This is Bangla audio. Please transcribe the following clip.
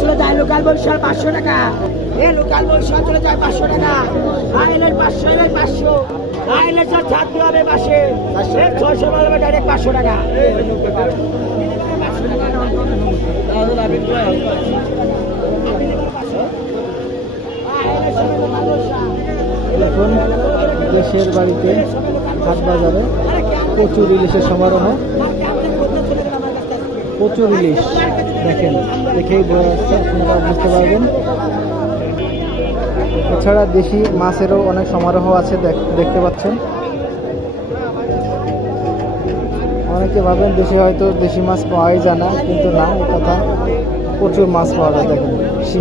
চলে যায় লোকাল বরিশাল 500 টাকা। লোকাল বরিশাল চলে যায় 500 টাকা। আইলের 500, এলের 500। আইলের সব ছাড়তে হবে পাশে 600 বলবে ডাইরেক্ট 500 টাকা। এখন দেশের বাড়িতে হাট বাজারে প্রচুর ইলিশের সমারোহ, প্রচুর ইলিশ দেখেন, দেখেই আপনারা বুঝতে পারবেন। এছাড়া দেশি মাছেরও অনেক সমারোহ আছে, দেখতে পাচ্ছেন। অনেকে ভাবেন দেশে হয়তো দেশি মাছ পাওয়াই যায় না, কিন্তু না, এই কথা, প্রচুর মাছ পাওয়া যায়। দেখেন